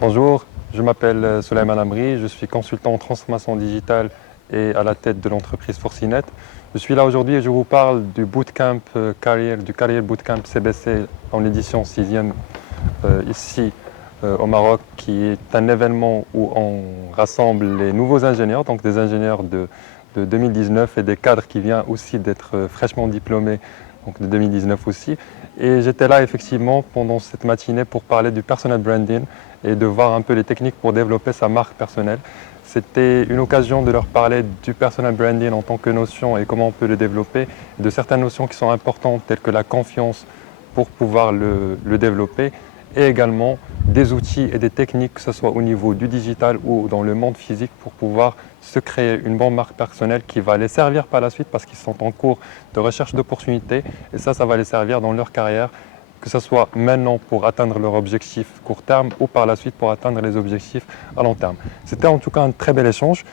Bonjour, je m'appelle Souleymane Amri, je suis consultant en transformation digitale et à la tête de l'entreprise Forcinet. Je suis là aujourd'hui et je vous parle du bootcamp Career, du Career Bootcamp CBC en édition 6e ici au Maroc, qui est un événement où on rassemble les nouveaux ingénieurs, donc des ingénieurs de 2019 et des cadres qui viennent aussi d'être fraîchement diplômés, donc de 2019 aussi. Et j'étais là effectivement pendant cette matinée pour parler du personal branding et de voir un peu les techniques pour développer sa marque personnelle. C'était une occasion de leur parler du personal branding en tant que notion et comment on peut le développer, de certaines notions qui sont importantes telles que la confiance pour pouvoir le développer, et également des outils et des techniques, que ce soit au niveau du digital ou dans le monde physique, pour pouvoir se créer une bonne marque personnelle qui va les servir par la suite parce qu'ils sont en cours de recherche d'opportunités, et ça va les servir dans leur carrière, que ce soit maintenant pour atteindre leur objectif court terme ou par la suite pour atteindre les objectifs à long terme. C'était en tout cas un très bel échange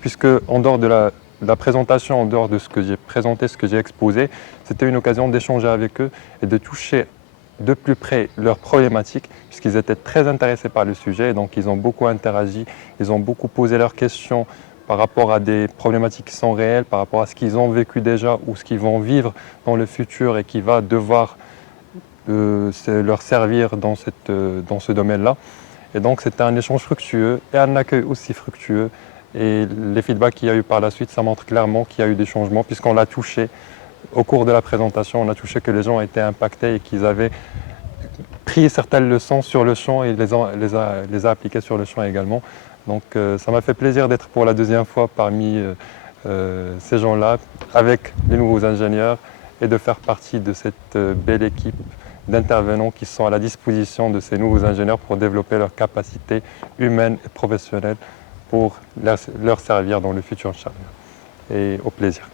puisque en dehors de la présentation, en dehors de ce que j'ai présenté, ce que j'ai exposé, c'était une occasion d'échanger avec eux et de toucher de plus près leurs problématiques, puisqu'ils étaient très intéressés par le sujet, et donc ils ont beaucoup interagi, ils ont beaucoup posé leurs questions par rapport à des problématiques qui sont réelles, par rapport à ce qu'ils ont vécu déjà ou ce qu'ils vont vivre dans le futur et qui va devoir leur servir dans ce domaine-là. Et donc c'était un échange fructueux et un accueil aussi fructueux. Et les feedbacks qu'il y a eu par la suite, ça montre clairement qu'il y a eu des changements, puisqu'on l'a touché au cours de la présentation, on a touché que les gens étaient impactés et qu'ils avaient pris certaines leçons sur le champ et les a appliquées sur le champ également. Donc ça m'a fait plaisir d'être pour la deuxième fois parmi ces gens-là, avec les nouveaux ingénieurs, et de faire partie de cette belle équipe d'intervenants qui sont à la disposition de ces nouveaux ingénieurs pour développer leurs capacités humaines et professionnelles pour leur servir dans le futur, Inch'Allah. Et au plaisir.